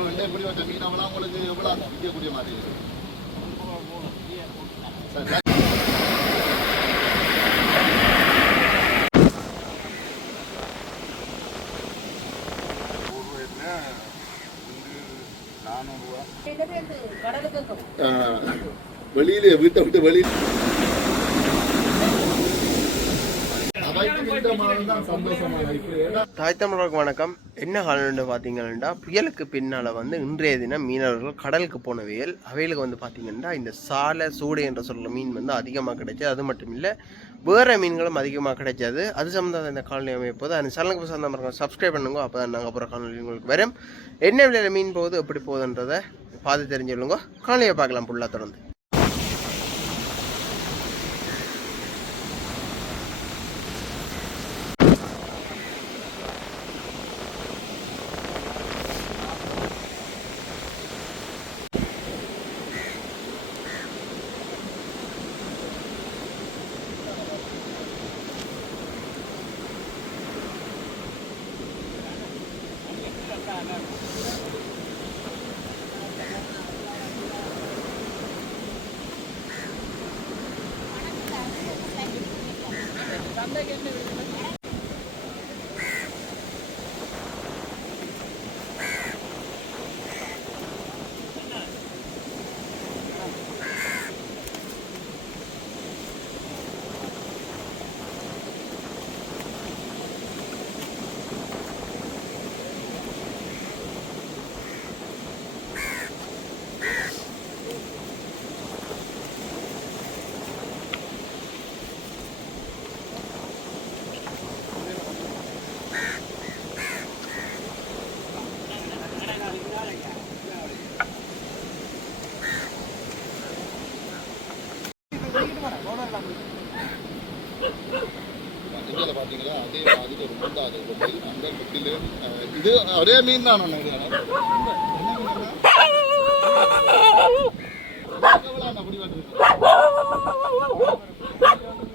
இப்போ ரெண்டே எப்படி வச்ச மீன் அவ்வளோ உங்களுக்கு எவ்வளோ விற்கக்கூடிய மாதிரி சரி வெளியில வீட்டை விட்டு வெளியில அவைக்கு இந்த மாதிரி தான் சந்தோஷமான இப்போ ஏன்னா தாய் தமிழருக்கு வணக்கம். என்ன காலம்னு பார்த்தீங்கன்னா புயலுக்கு பின்னால் வந்து இன்றைய தினம் மீனவர்கள் கடலுக்கு போன வேல் அவைகளுக்கு வந்து பார்த்தீங்கன்னா இந்த சாலை சூடை என்று சொல்கிற மீன் வந்து அதிகமாக கிடைச்சது. அது மட்டும் இல்லை வேறு மீன்களும் அதிகமாக கிடைச்சது. அது சம்மந்தம் இந்த காலனி அமைப்போது அந்த சேனலுக்கு சந்தமாக சப்ஸ்கிரைப் பண்ணுங்க. அப்போ தான் நாங்கள் போகிற காணொலி உங்களுக்கு வரும். என்ன விலையில் மீன் போகுது எப்படி போகுதுன்றதை பார்த்து தெரிஞ்சுக்கொள்ளுங்க. காணொலியை பார்க்கலாம் ஃபுல்லாக தொடர்ந்து. வந்துருக்கு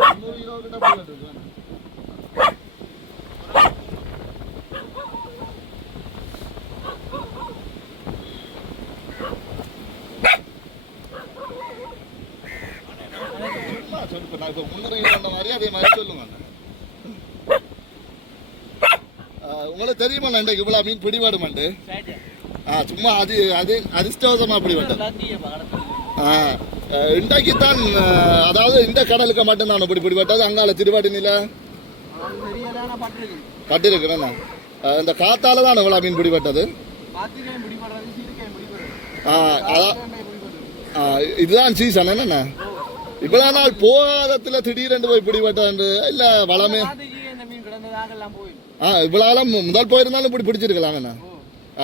முந்நூறு கிலோ கிட்ட அப்படி வந்துருக்கு சும்மா சொல்லு இப்ப நான் இப்ப முந்நூறு கிலோ அந்த மாதிரி அதே மாதிரி சொல்லுங்க ஆஹ் உங்களுக்கு தெரியுமா இன்றைக்கு இவ்வளோ மீன் பிடிபாடுமாண்டு ஆ சும்மா அது அது அதிர்ஷ்டவசமாக பிடிபட்டேன் ஆ அஹ் இன்றைக்கு தான் அஹ், அதாவது இந்த கடலுக்கு மட்டும் நான் இப்படி பிடிபட்டது அங்கால திருவாடி நில? பட்டிருக்கிறேன் இந்த காத்தால தான் இவ்வளோ மீன் பிடிபட்டது ஆ அதான் ஆ, இதுதான் சீசன் என்னண்ணா? இவ்வளோ நாள் போகாதத்தில் திடீரென்று போய் பிடிபட்டாண்டு இல்லை வளமே ஆ இவ்வளோ நாள் மு- முதல் போயிருந்தாலும் இப்படி பிடிச்சிருக்கலாம் என்ன?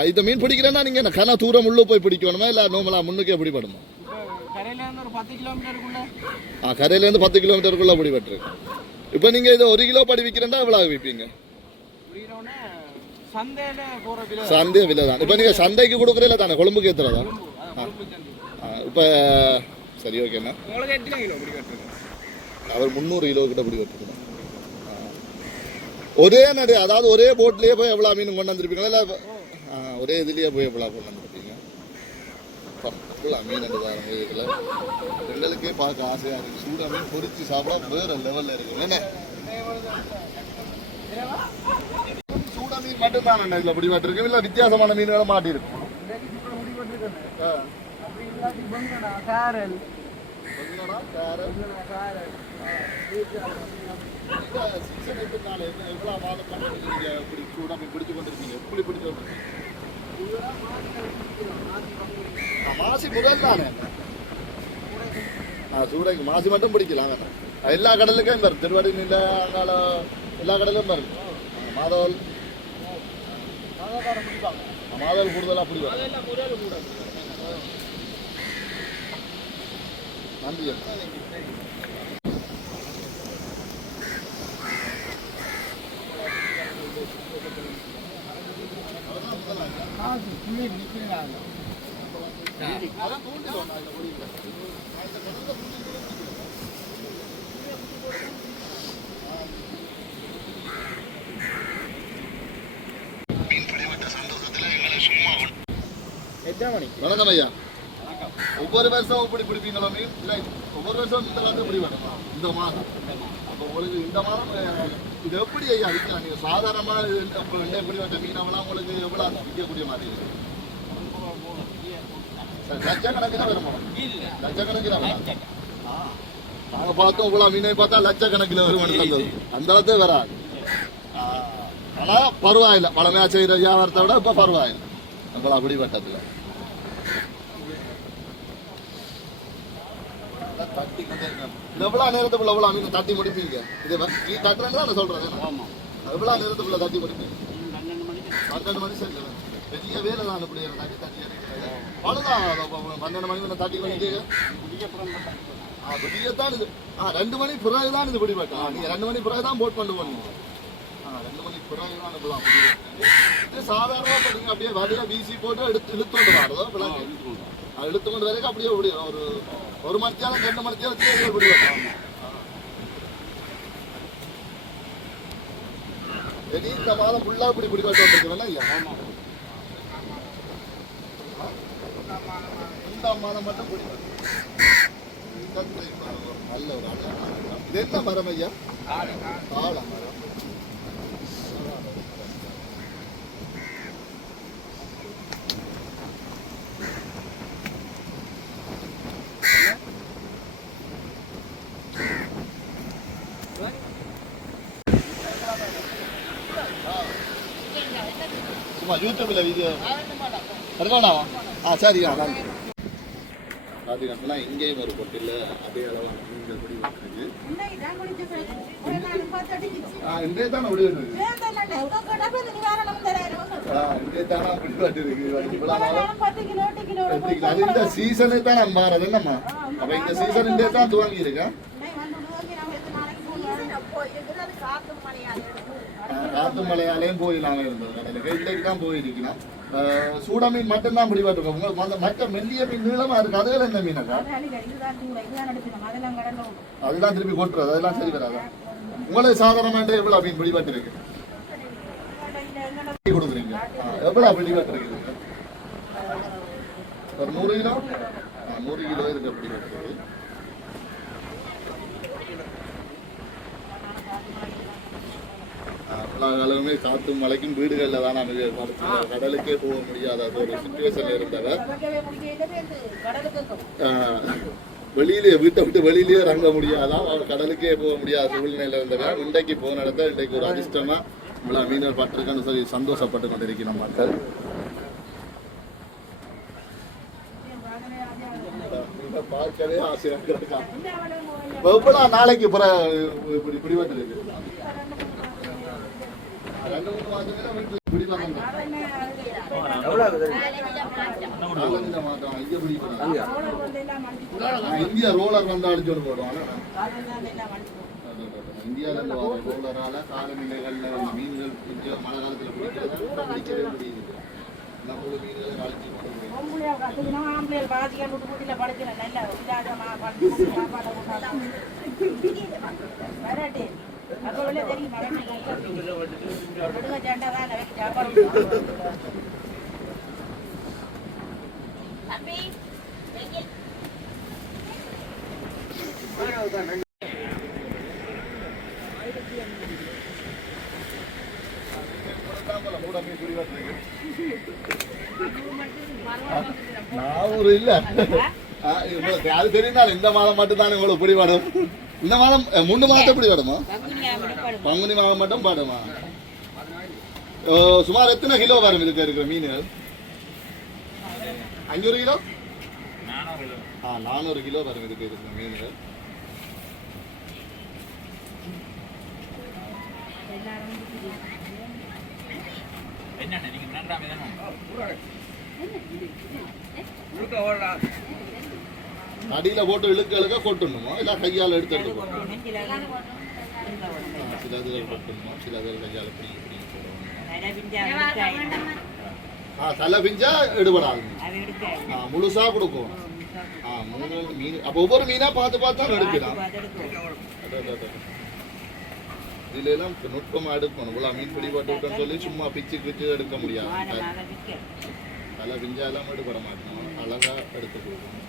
இந்த மீன் பிடிக்கிறேன்னா நீங்கள் என்ன கன தூரம் உள்ள போய் பிடிக்கணுமா இல்லை நோமலா முன்னுக்கே பிடிபடுமா? ஆ கரையிலேருந்து பத்து கிலோமீட்டருக்குள்ளே பிடிபட்டுருக்கு இப்போ நீங்கள் இதை ஒரு கிலோ படி விற்கிறேன்னா எவ்வளோ விற்பீங்க சந்தை விலை. தான். இப்போ நீங்கள் சந்தைக்கு கொடுக்குறீல தானே கொழும்புக்கு ஏற்றுறதா இப்போ சரி ஓகேண்ணா அவர் முந்நூறு கிலோ கிட்ட பிடி வச்சுருக்கோம் ஒரே நடு அதாவது ஒரே போட்லேயே போய் எவ்வளோ மீன் கொண்டு வந்திருப்பீங்களா? இல்லை ஒரே இதுலேயே போய் எவ்வளோ கொண்டு வந்திருப்பீங்க? மீன் எடுத்து பாருங்க இதில் எங்களுக்கே பார்க்க ஆசையாக இருக்குது சூடாக மீன் பொரிச்சு சாப்பிட வேறு லெவலில் இருக்குது என்ன? சூடா மீன் மட்டும் தான் இதில் பிடி மாட்டிருக்கு இல்லை வித்தியாசமான மீன்களை மாட்டிருக்கு? ஆ. காரல். கொஞ்சடா, என்ன- மாதம் சூடா மாசி முதல் தானே? ஆ சூடைக்கு மாசி மட்டும் பிடிக்கலாம் எல்லா கடலுக்கும் வரும். திருவாடி நில எல்லா கடலும் வரும். மாதவல். மாதவல் கூடுதலாக பிடிக்கும். நன்றி அதான் தூண்டில் நான் இந்த முடியல நான் இந்த கடல்ல தூண்டில் மீன் பிடிபட்ட சந்தோஷத்துல எங்களை சும்மா வணக்கம் ஐயா ஒவ்வொரு வருஷம் இப்படி பிடிப்பீங்களா மீன்? இல்லை ஒவ்வொரு வருஷம் இந்த காலத்து இப்படி வேணுமா இந்த மாதம். அப்போ உங்களுக்கு இந்த மாதம் இது எப்படி ஐயா விற்கலாம் நீங்கள் சாதாரணமாக எப்படி வந்த மீனவெல்லாம் உங்களுக்கு எவ்வளோ விற்கக்கூடிய மாதிரி இருக்கு? லட்சக்கணக்கில் வருமா லட்சக்கணக்கில் நாங்கள் பார்த்தோம் இவ்வளோ மீனை பார்த்தா லட்சக்கணக்கில் வருமானு தந்தது அந்த அளவுக்கு வராது ஆனால் பரவாயில்ல பழமையாக செய்கிற வியாபாரத்தை விட இப்போ பரவாயில்லை நம்மள எவ்வளோ நேரத்துக்குள்ள எவ்வளோ மீன் தட்டி முடிப்பீங்க? இது நீ தட்டுறேன்னு நான் சொல்கிறேன் எவ்வளோ நேரத்துக்குள்ள தட்டி முடிப்பீங்க? பன்னெண்டு மணி சரி பெரிய வேலை தான் இப்படி தட்டி தட்டி எடுக்கிறது அவ்வளோதான் பன்னெண்டு மணி மேலே தட்டி பண்ணிட்டு ஆ விடியத்தான் இது. ஆ ரெண்டு மணி பிறகு தான் இது பிடிபட்டு ஆ நீங்கள் ரெண்டு மணி பிறகு தான் போட் பண்ணு போனீங்க. ஆ ரெண்டு மணி பிறகு தான் இப்பலாம் இது சாதாரணமாக பார்த்தீங்க அப்படியே வலையை வீசி போட்டு எடுத்து இழுத்து கொண்டு வரதோ இப்பெல்லாம் அது இழுத்து கொண்டு வரைக்கும் அப்படியே இப்படி ஒரு ஒரு மணித்தியாலும் ரெண்டு மணித்தியாலும் தேடி இப்படி வைப்பாங்க இந்த மாதம் ஃபுல்லாக இப்படி இப்படி கட்டு வந்துருக்கணும் ஐயா. இந்த மாதம் மட்டும் இப்படி நல்ல ஒரு இது என்ன மரம் ஐயா ஆல மரம் சும்மா யூடியூப்ல வீடியோ எடுக்கணாவா ஆ சரியா நன்றி பார்த்தீங்கன்னா இங்கேயும் ஒரு பொட்டில் அதே மீன்கள் பிடி வைக்கிறது ஆ இன்றைய தான் தானே இருக்கு. அது இந்த சீசனே தான் நம்ம மாறது. என்னம்மா? அப்போ இந்த சீசன் இன்றைய தான் துவங்கி இருக்கேன் காத்து மலையாலையும் போயிடலாம். இருந்தது இன்றைக்கு தான் போயிருக்கலாம் சூடா மீன் மட்டும்தான் பிடிபாட்டுருக்கோம் அந்த மற்ற மெல்லிய மீன் நீளமா இருக்கு. அதுல என்ன மீனக்கா அதுதான் திருப்பி கொட்டுறது. அதெல்லாம் சரி வராதா. உங்களுக்கு சாதாரணமாக எவ்வளோ மீன் பிடிபாட்டு இருக்கு கொடுக்குறீங்க. ஆ, எவ்வளோ பிடிபாட்டு இருக்குது ஒரு நூறு கிலோ? நூறு கிலோ இருக்கு பிடிபாட்டு எல்லா காலமே காத்தும் மழைக்கும் வீடுகளில் தான் நாங்கள் படுத்து கடலுக்கே போக முடியாத ஒரு சுச்சுவேஷன்ல இருந்தவர் வெளியிலேயே வெளியிலே வீட்டை விட்டு வெளியிலேயே இறங்க முடியாதான் அவர் கடலுக்கே போக முடியாத சூழ்நிலையில இருந்தவர் இன்றைக்கு போன இடத்த இன்றைக்கு ஒரு அதிர்ஷ்டமா நம்மளா மீனவர் பட்டிருக்கான்னு சொல்லி சந்தோஷப்பட்டு கொண்டிருக்கிறோம் மக்கள். பார்க்கவே ஆசையாக இருக்கா எவ்வளோ நாளைக்கு பிறகு இப்படி பிடிபட்டு இருக்கு இந்தியா ரோலர் வந்தாலும் அடிச்சோடு போடுவாங்க இந்தியாவில் ரோலரால காலநிலைகள்ல மீன்கள் மழை காலத்துல பிடிக்கிறது முடியுது மீன்களை நான் ஒரு இல்ல அது தெரிந்தால் இந்த மாதம் மட்டும் தான் உங்களுக்கு இந்த மாதம் மூணு மாதத்தை பிடிபடுமா பங்குனி மாதம் மட்டும் பாடுமா? சுமார் எத்தனை கிலோ வரும் இதுக்கு இருக்கிற மீன்கள்? அஞ்சூறு கிலோ? ஆ நானூறு கிலோ வரும் இதுக்கு இருக்கிற மீன்கள். அடியில போட்டு இழுக்க இழுக்க கொட்டணுமா? இல்ல கையால எடுத்து எடுத்து போடணுமா? ஆ, சில இதுகள் கொட்டணுமா சில இதுகள் கையால பிடி பிடி ஆ தலை பிஞ்சா எடுபடாது ஆ முழுசா கொடுக்கும். ஆ மூணு மீன் அப்போ ஒவ்வொரு மீனா பார்த்து பார்த்து தான் எடுக்கலாம். இதுல எல்லாம் நுட்பமா எடுக்கணும். இவ்வளவு மீன் பிடி போட்டு விட்டோம்னு சொல்லி சும்மா பிச்சு பிச்சு எடுக்க முடியாது. தலை பிஞ்சாலாம் எடுபட மாட்டோம். அழகா எடுத்து கொடுக்கணும்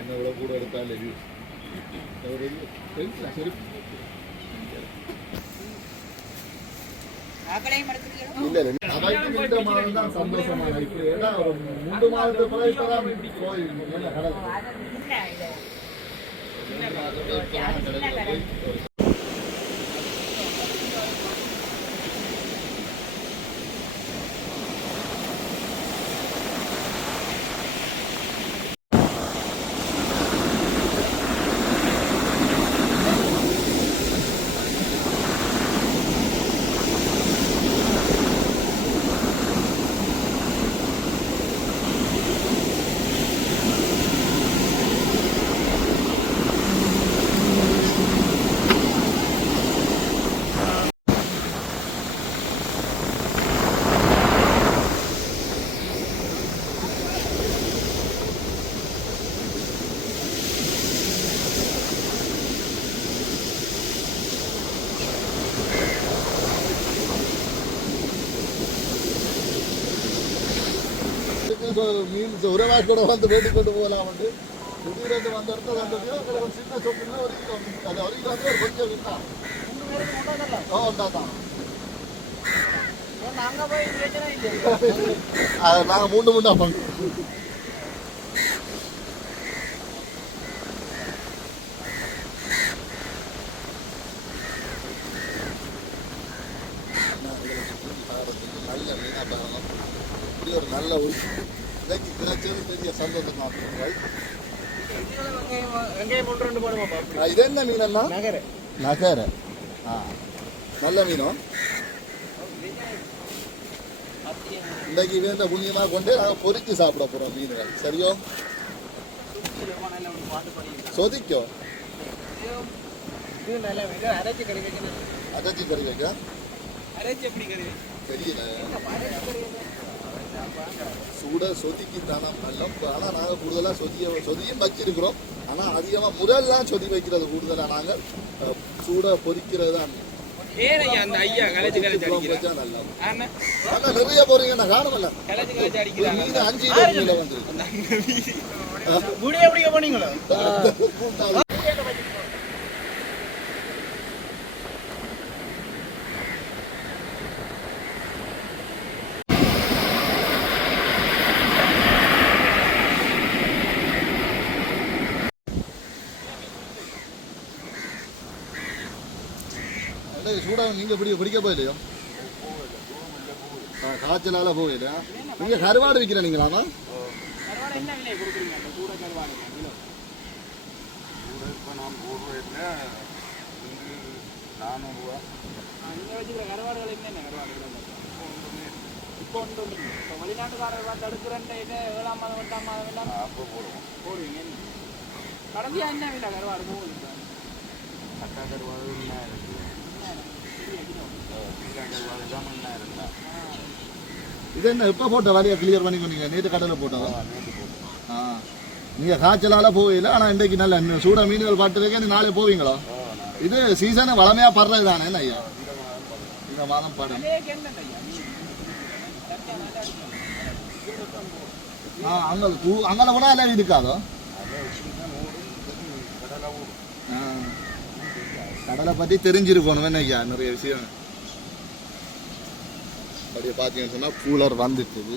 என்னோட கூட எடுத்தால் இது ஒரு இது பெருசா, சரி இல்ல இல்ல அவைக்கு இந்த மாதம் தான் சந்தோஷமான இப்போ ஏன்னா ஒரு மூன்று மாதத்து பிறகு இப்பதான் கடல் மீன் உறவாய் கூட வந்து வேண்டி கொண்டு போகலாம் வந்து. திடீரென்று வந்த இடத்துல வந்தது ஒரு சின்ன சொப்புல ஒரு கிலோ. அது ஒரு கிலோ ஒரு கொஞ்சம் விட்டா. ஓ உண்டாதான் அது நாங்க மூண்டு மூண்டா பண்ணுறோம் நல்ல மீனா பாருங்க இப்படி ஒரு நல்ல ஒரு இன்றைக்கு கிடைச்சது ஆ, இது என்ன மீன் அண்ணா நகர. நகர. ஆ நல்ல மீனும் இன்னைக்கு வேண்ட புண்ணியமா கொண்டு நாங்கள் பொரிச்சு சாப்பிட போறோம் மீன்கள். சரியோ? சொதிக்கோ? அரைச்சி கறி? வைக்க தெரியல. சூட சொதிக்கு தானே நல்ல ஆனால் நாங்கள் கூடுதலாக சொதிய சொதியும் வச்சிருக்கிறோம். ஆனால் அதிகமாக முதல்லாம் சொதி வைக்கிறது கூடுதலாக நாங்கள் சூட பொரிக்கிறது தான். ஏன் ஐயா அந்த ஐயா கலைச்சு கலைச்சு அடிக்கிறார் வச்சா நல்லா ஆனா ஆனால் நிறைய போறீங்க நான் காணமல்ல கலைச்சு கலைச்சு ஒரு அடிக்கிறாங்க மீன் அஞ்சு கிலோ மீன வந்து முடிய பிடிக்க போனீங்களோ சூடா நீங்க பிடி பிடிக்க போயிலையோ ஆ, காய்ச்சலால போகலையா நீங்க கருவாடு விற்கிற கருவாடு என்ன கருவாடு கருவாடு கிலோ? இப்போ ஒன்று ஒன்று. இப்போ வெளிநாட்டுக்காரர் வந்து அடுக்கிறன்ற இதை ஏழாம் மாதம் எட்டாம் மாதம் எல்லாம். போடுவீங்க கடைசியா என்ன விலை கருவாடு போகுது? இப்போ இது என்ன எப்போ போட்ட வேலையை கிளியர் பண்ணி கொண்டீங்க நேற்று கடலில் போட்டதா? ஆ. நீங்கள் காய்ச்சலால் போகல ஆனால் இன்றைக்கு நல்ல சூட மீன்கள் பாட்டுருக்கு நீ நாளை போவீங்களோ? இது சீசனை வளமையா படுறது தானே என்ன ஐயா? இந்த மாதம் படம் ஆ அங்கே அங்கே கூட எல்லாம் இருக்காதோ ஆ. கடலை பற்றி தெரிஞ்சிருக்கணும் என்ன நிறைய விஷயம். அப்படியே பார்த்தீங்கன்னு சொன்னால் கூலர் வந்துட்டுது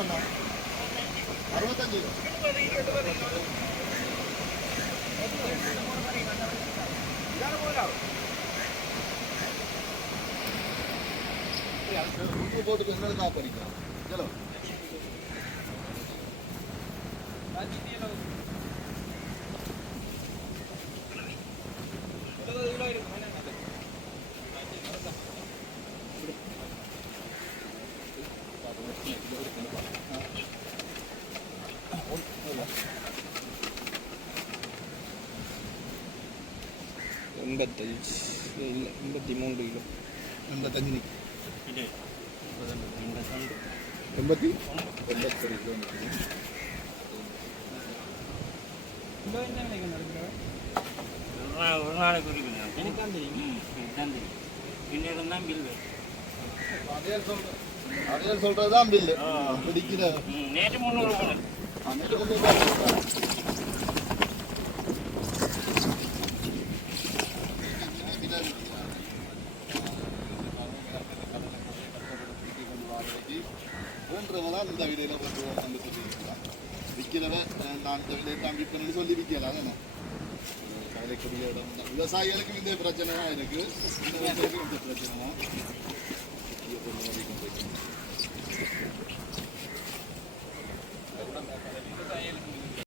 ಅರವತ್ತೊಂಬತ್ತು ಅರವತ್ತಂಜು ಬೋಟ್ ಚಲೋ எண்பத்தஞ்சு இல்லை எண்பத்தி மூன்று கிலோ எண்பத்தஞ்சு நிக்கு. எண்பத்தி எண்பத்தொரு கிலோ ஒரு நாளைக்கு ஒரு பில் எனக்கு தான் தெரியும் இதுதான் தெரியும் பின்னர் தான் பில் வரும் அதையல் பில்லு பிடிக்கிற நேற்று முந்நூறு போனது அன்னைக்கு கொண்டு போய் போன்றவங்க தான் இந்த விலையில கொண்டு வந்து சொல்லியிருக்கிறான் விற்கிறவன் நான் இந்த விற்பனை சொல்லி விற்கலாம் தானே கவலைக்குரிய இடம் விவசாயிகளுக்கும் இந்த பிரச்சனை தான் இருக்கு இந்த இந்த பிரச்சனை தான்